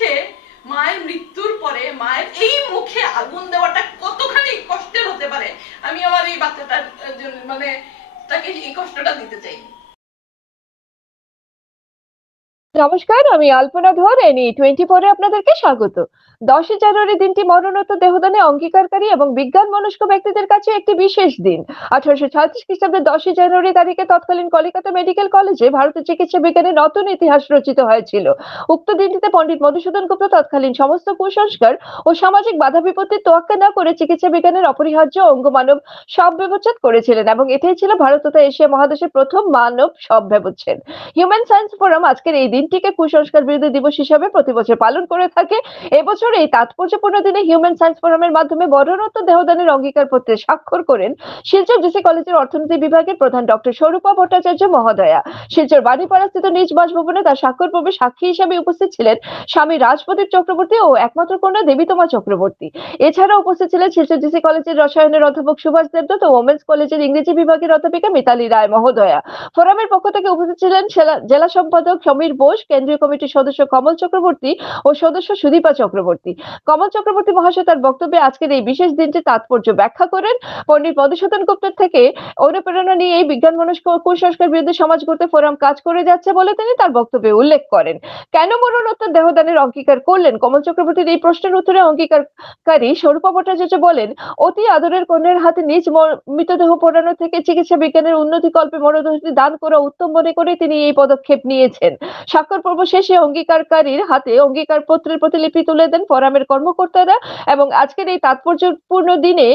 পক্ষে মায়ের মৃত্যুর পরে মায়ের এই মুখে আগুন দেওয়াটা কতখানি কষ্টের হতে পারে, আমি আমার এই বাচ্চাটার জন্য মানে তাকে এই কষ্টটা দিতে চাই। নমস্কার, আমি আলপনা ধর NE24 আপনাদেরকে স্বাগত। 10 জানুয়ারি দিনটি মরণোত্তর দেহদানে অঙ্গীকারকারী এবং বিজ্ঞান মনস্ক ব্যক্তিদের কাছে একটি বিশেষ দিন। 1836 খ্রিস্টাব্দের 10 জানুয়ারি তারিখে তৎকালীন কলিকাতা মেডিকেল কলেজে ভারতের চিকিৎসা বিজ্ঞানের নতুন ইতিহাস রচিত হয়েছিল। উক্ত দিনটিতে পণ্ডিত মধুসূদন গুপ্ত তৎকালীন সমস্ত কুসংস্কার ও সামাজিক বাধা বিপত্তির তোয়াক্কা না করে চিকিৎসা বিজ্ঞানের অপরিহার্য অঙ্গ মানব সব ব্যবচ্ছেদ করেছিলেন এবং এটাই ছিল ভারত তথা এশিয়া মহাদেশের প্রথম মানব সব ব্যবচ্ছেদ। হিউম্যান সায়েন্স ফোরাম আজকের এই দিনটিকে কুসংস্কার বিরোধী দিবস হিসাবে প্রতি বছর পালন করে থাকে। এবছর এই তাৎপর্যপূর্ণ দিনে হিউম্যান সায়েন্স ফোরামের মাধ্যমে মরণোত্তর দেহদানের অঙ্গীকার পত্রে স্বাক্ষর করেন শিলচর জিসি কলেজের অর্থনীতি বিভাগের প্রধান ডক্টর স্বরূপা ভট্টাচার্য মহোদয়া। শিলচর বাণীপাড়াস্থিত নিজ বাসভবনে তার স্বাক্ষর পর্বে সাক্ষী হিসাবে উপস্থিত ছিলেন স্বামী রাজপ্রদীপ চক্রবর্তী ও একমাত্র কন্যা দেবীতমা চক্রবর্তী। এছাড়া উপস্থিত ছিলেন শিলচর জিসি কলেজের রসায়নের অধ্যাপক সুভাষ দেবদত্ত ও ওমেন্স কলেজের ইংরেজি বিভাগের অধ্যাপিকা মিতালি রায় মহোদয়া। ফোরামের পক্ষ থেকে উপস্থিত ছিলেন জেলা সম্পাদক সমীর বোস, কেন্দ্রীয় কমিটির সদস্য কমল চক্রবর্তী ও সদস্য সুদীপা চক্রবর্তী। কমল চক্রবর্তী মহাশয় তার বক্তব্যে আজকের এই বিশেষ দিনটির তাৎপর্য ব্যাখ্যা করেন। পণ্ডিত মধুসূদন গুপ্তের থেকে অনুপ্রেরণা নিয়ে এই বিজ্ঞান মনস্ক কুসংস্কার বিরুদ্ধে সমাজ গড়তে ফোরাম কাজ করে যাচ্ছে বলে তিনি তার বক্তব্যে উল্লেখ করেন। কেন মরণোত্তর দেহদানের অঙ্গীকার করলেন? কমল চক্রবর্তীর এই প্রশ্নের উত্তরে অঙ্গীকারী স্বরূপা ভট্টাচার্য বলেন, অতি আদরের কন্যার হাতে নিজ মৃতদেহ পোড়ানো থেকে চিকিৎসা বিজ্ঞানের উন্নতি কল্পে মরদেহটি দান করা উত্তম মনে করে তিনি এই পদক্ষেপ নিয়েছেন। স্বাক্ষর পর্ব শেষে অঙ্গীকারকারীর হাতে অঙ্গীকার পত্রের প্রতিলিপি তুলে দেন ফোরামের কর্মকর্তারা এবং আজকের এই তাৎপর্যপূর্ণ দিনে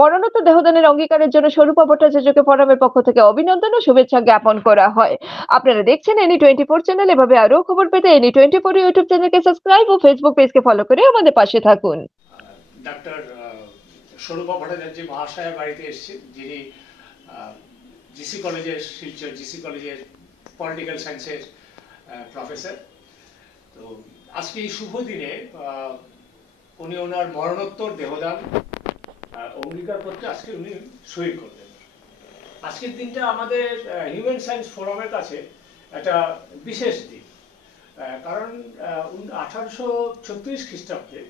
মরণোত্তর দেহদানের অঙ্গীকারের জন্য স্বরূপা ভট্টাচার্যকে ফোরামের পক্ষ থেকে অভিনন্দন ও শুভেচ্ছা জ্ঞাপন করা হয়। আপনারা দেখছেন NE24 চ্যানেল। এভাবে আরো খবর পেতে NE24 ইউটিউব চ্যানেলকে সাবস্ক্রাইব ও ফেসবুক পেজকে ফলো করে আমাদের পাশে থাকুন। ডক্টর স্বরূপা ভট্টাচার্য মহাশয়ের বাড়িতে এসেছি, যিনি জিসি কলেজের শিলচর জিসি কলেজের পলিটিক্যাল সায়েন্সের প্রফেসর। তো আজকে এই শুভ দিনে উনি ওনার মরণোত্তর দেহদান অঙ্গীকারপত্রে আজকে উনি সই করলেন। আজকের দিনটা আমাদের হিউম্যান সায়েন্স ফোরামের কাছে একটা বিশেষ দিন, কারণ 1836 খ্রিস্টাব্দে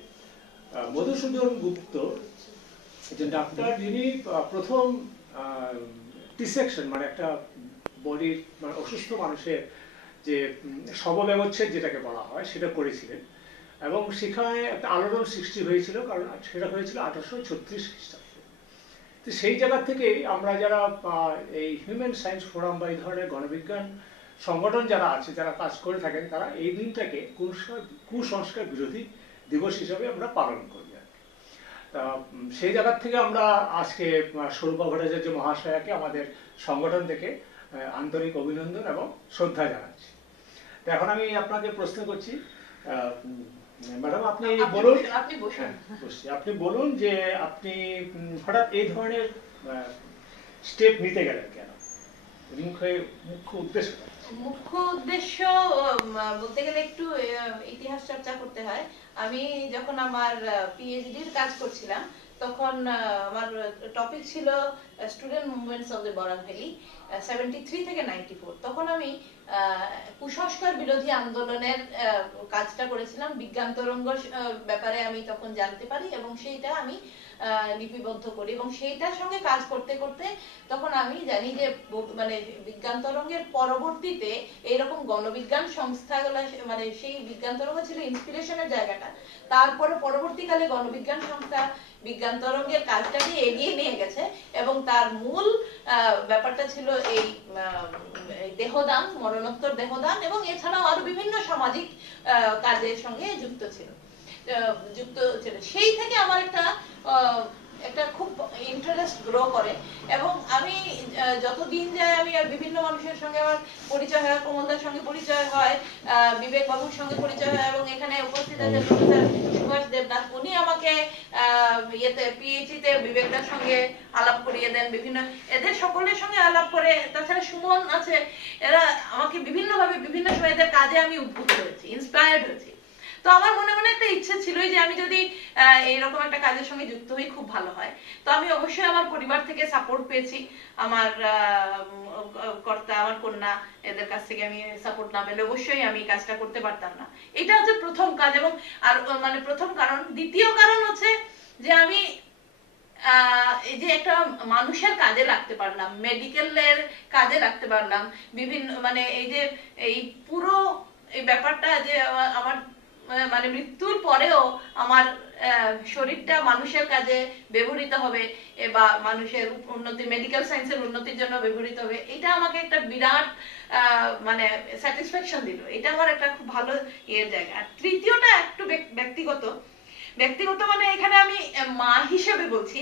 মধুসূদন গুপ্ত যে ডাক্তার, যিনি প্রথম ডিসেকশন মানে একটা বডির মানে অসুস্থ মানুষের যে শবব্যবচ্ছেদ যেটাকে বলা হয় সেটা করেছিলেন এবং সেখানে একটা আলোড়ন সৃষ্টি হয়েছিল, কারণ সেটা হয়েছিল 1836 খ্রিস্টাব্দে। তো সেই জায়গা থেকেই আমরা যারা এই হিউম্যান সায়েন্স ফোরাম বা এই ধরনের গণবিজ্ঞান সংগঠন যারা আছে, যারা কাজ করে থাকেন, তারা এই দিনটাকে কুসংস্কার বিরোধী দিবস হিসাবে আমরা পালন করি। তা সেই জায়গা থেকে আমরা আজকে স্বরূপা ভট্টাচার্য মহাশয়াকে আমাদের সংগঠন থেকে আন্তরিক অভিনন্দন এবং শ্রদ্ধা জানাচ্ছি। তো এখন আমি আপনাকে প্রশ্ন করছি, ম্যাডাম আপনি বলুন, আপনি বলুন যে আপনি হঠাৎ এই ধরনের স্টেপ নিতে গেলেন কেন? মুখ্য উদ্দেশ্য বলতে গেলে একটু ইতিহাস চর্চা করতে হয়। আমি যখন আমার পিএইচডির কাজ করছিলাম তখন আমার টপিক ছিল student movements of the Barak valley 73 থেকে 94। তখন আমি কুসংস্কার বিরোধী আন্দোলনের কাজটা করেছিলাম। বিজ্ঞান তরঙ্গ ব্যাপারে আমি তখন জানতে পারি এবং সেইটা আমি লিপিবদ্ধ করি এবং সেইটার সঙ্গে কাজ করতে করতে তখন আমি জানি যে মানে বিজ্ঞান তরঙ্গের পরবর্তীতে এইরকম গণবিজ্ঞান সংস্থাগুলো, মানে সেই বিজ্ঞান তরঙ্গ ছিল ইন্সপিরেশনের জায়গাটা, তারপরে পরবর্তীকালে গণবিজ্ঞান সংস্থা বিজ্ঞান তরঙ্গের কাজটাকে এগিয়ে নিয়ে গেছে এবং তার মূল ব্যাপারটা ছিল এই দেহদান, মরণোত্তর দেহদান এবং এছাড়াও আরো বিভিন্ন সামাজিক কাজের সঙ্গে যুক্ত ছিল। সেই থেকে আমার একটা খুব ইন্টারেস্ট গ্রো করে এবং আমি যতদিন যায় আমি আর বিভিন্ন মানুষের সঙ্গে আমার পরিচয় হয়, কমলদার সঙ্গে পরিচয় হয়, বিবেক বাবুর সঙ্গে পরিচয় হয় এবং এখানে উপস্থিত আছে প্রফেসর সুভাষ দেবনাথ, উনি আমাকে পিএইচডিতে বিবেকদার সঙ্গে আলাপ করিয়ে দেন, বিভিন্ন এদের সকলের সঙ্গে আলাপ করে। তাছাড়া সুমন আছে, এরা আমাকে বিভিন্নভাবে বিভিন্ন সময় এদের কাজে আমি উদ্বুদ্ধ হয়েছি, ইন্সপায়ার্ড হয়েছি। তো আমার মনে মনে একটা ইচ্ছে ছিলই যে আমি যদি এইরকম একটা কাজের সঙ্গে যুক্ত হই খুব ভালো হয়। তো আমি অবশ্যই আমার পরিবার থেকে সাপোর্ট পেয়েছি, আমার কর্তা, আমার কন্যা, এদের কাছ থেকে আমি সাপোর্ট না পেলে অবশ্যই আমি কাজটা করতে পারতাম না। এটা হচ্ছে প্রথম কাজ, এবং আর মানে প্রথম কারণ। দ্বিতীয় কারণ হচ্ছে যে আমি এই যে একটা মানুষের কাজে লাগতে পারলাম, মেডিকেলের কাজে লাগতে পারলাম, বিভিন্ন মানে এই যে এই পুরো এই ব্যাপারটা যে আমার মানে মৃত্যুর পরেও আমার শরীরটা মানুষের কাজে ব্যবহৃত হবে বা মানুষের উন্নতি, মেডিকেল সায়েন্সের উন্নতির জন্য ব্যবহৃত হবে, এটা আমাকে একটা বিরাট মানে স্যাটিসফ্যাকশন দিল। এটা আমার একটা খুব ভালো ইয়ের জায়গা। আর তৃতীয়টা একটু ব্যক্তিগত। ব্যক্তিগত মানে এখানে আমি মা হিসেবে বলছি,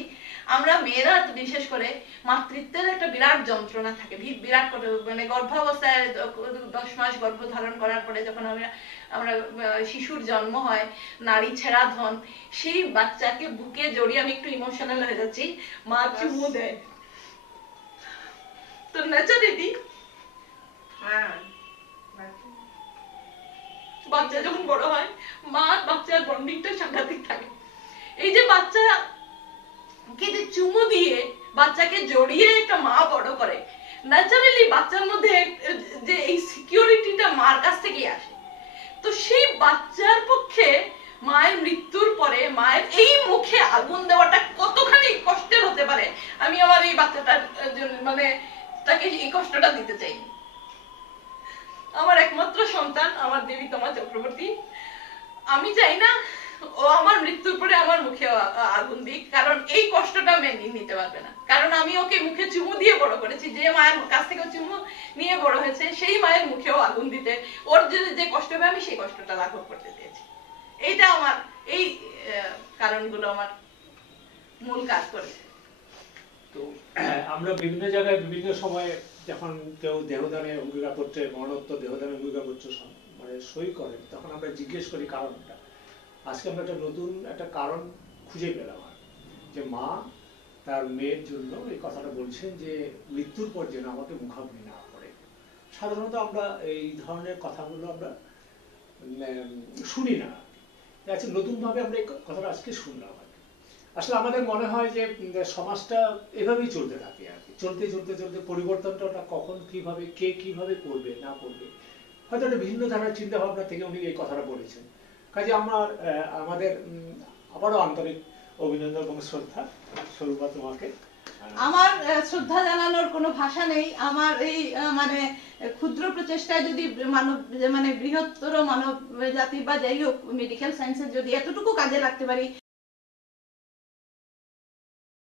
আমরা মেয়েরা বিশেষ করে মাতৃত্বের একটা বিরাট যন্ত্রণা থাকে, বিরাট মানে গর্ভাবস্থায় 10 মাস গর্ভধারণ করার পরে যখন আমরা শিশুর জন্ম হয়, নারী ছেঁড়া ধন, সেই বাচ্চাকে বুকে জড়িয়ে, আমি একটু ইমোশনাল হয়ে যাচ্ছি, মা চুমু দেয়। তো ন্যাচারালি বাচ্চা যখন বড় হয়, মা আর বাচ্চার বন্ডিংটা সাংঘাতিক থাকে। এই যে বাচ্চাকে যে চুমু দিয়ে বাচ্চাকে জড়িয়ে একটা মা বড় করে, ন্যাচারালি বাচ্চার মধ্যে যে এই সিকিউরিটিটা মার কাছ থেকেই আসে। তো সেই বাচ্চার পক্ষে মায়ের মৃত্যুর পরে মায়ের এই মুখে আগুন দেওয়াটা কতখানি কষ্টের হতে পারে, আমি আমার এই বাচ্চাটার মানে তাকে এই কষ্টটা দিতে চাই। আমার একমাত্র সন্তান আমার দেবীতমা চক্রবর্তী, আমি চাই না ও আমার মৃত্যুর পরে আমার মুখে আগুন দিক, কারণ এই কষ্টটা মেনে নিতে পারবে না। কারণ আমি ওকে মুখে চুমু দিয়ে বড় করেছি, যে মায়ের কাছ থেকে চুমু নিয়ে বড় হয়েছে সেই মায়ের মুখেও আগুন দিতে, ওর যে কষ্ট হবে আমি সেই কষ্টটা লাঘব করতে চেয়েছি। এইটা আমার এই কারণগুলো আমার মূল কাজ করেছে। তো আমরা বিভিন্ন জায়গায় বিভিন্ন সময়ে যখন কেউ দেহদানের অঙ্গীকারপত্রে, মরণোত্তর দেহদানের অঙ্গীকারপত্র মানে সই করেন, তখন আমরা জিজ্ঞেস করি কারণটা। আজকে আমরা একটা নতুন একটা কারণ খুঁজে পেলাম, যে মা তার মেয়ের জন্য এই কথাটা বলছেন যে মৃত্যুর পর যেন আমাকে মুখাগ্নি না করে। সাধারণত আমরা এই ধরনের কথাগুলো আমরা শুনি না, আচ্ছা নতুনভাবে আমরা এই কথাটা আজকে শুনলাম। আসলে আমাদের মনে হয় যে সমাজটা এভাবেই চলতে থাকে আর কি, চলতে চলতে চলতে পরিবর্তনটা কখন কিভাবে কে কিভাবে করবে না করবে, হয়তো একটা ভিন্ন ধারার চিন্তা ভাবনা থেকে উনি এই কথাটা বলেছেন। কাজে আমাদের আবারও আন্তরিক অভিনন্দন এবং শ্রদ্ধা। স্বরূপা, তোমাকে আমার শ্রদ্ধা জানানোর কোনো ভাষা নেই। আমার এই মানে ক্ষুদ্র প্রচেষ্টায় যদি মানব মানে বৃহত্তর মানব জাতি বা যাই হোক মেডিকেল সায়েন্সের যদি এতটুকু কাজে লাগতে পারি,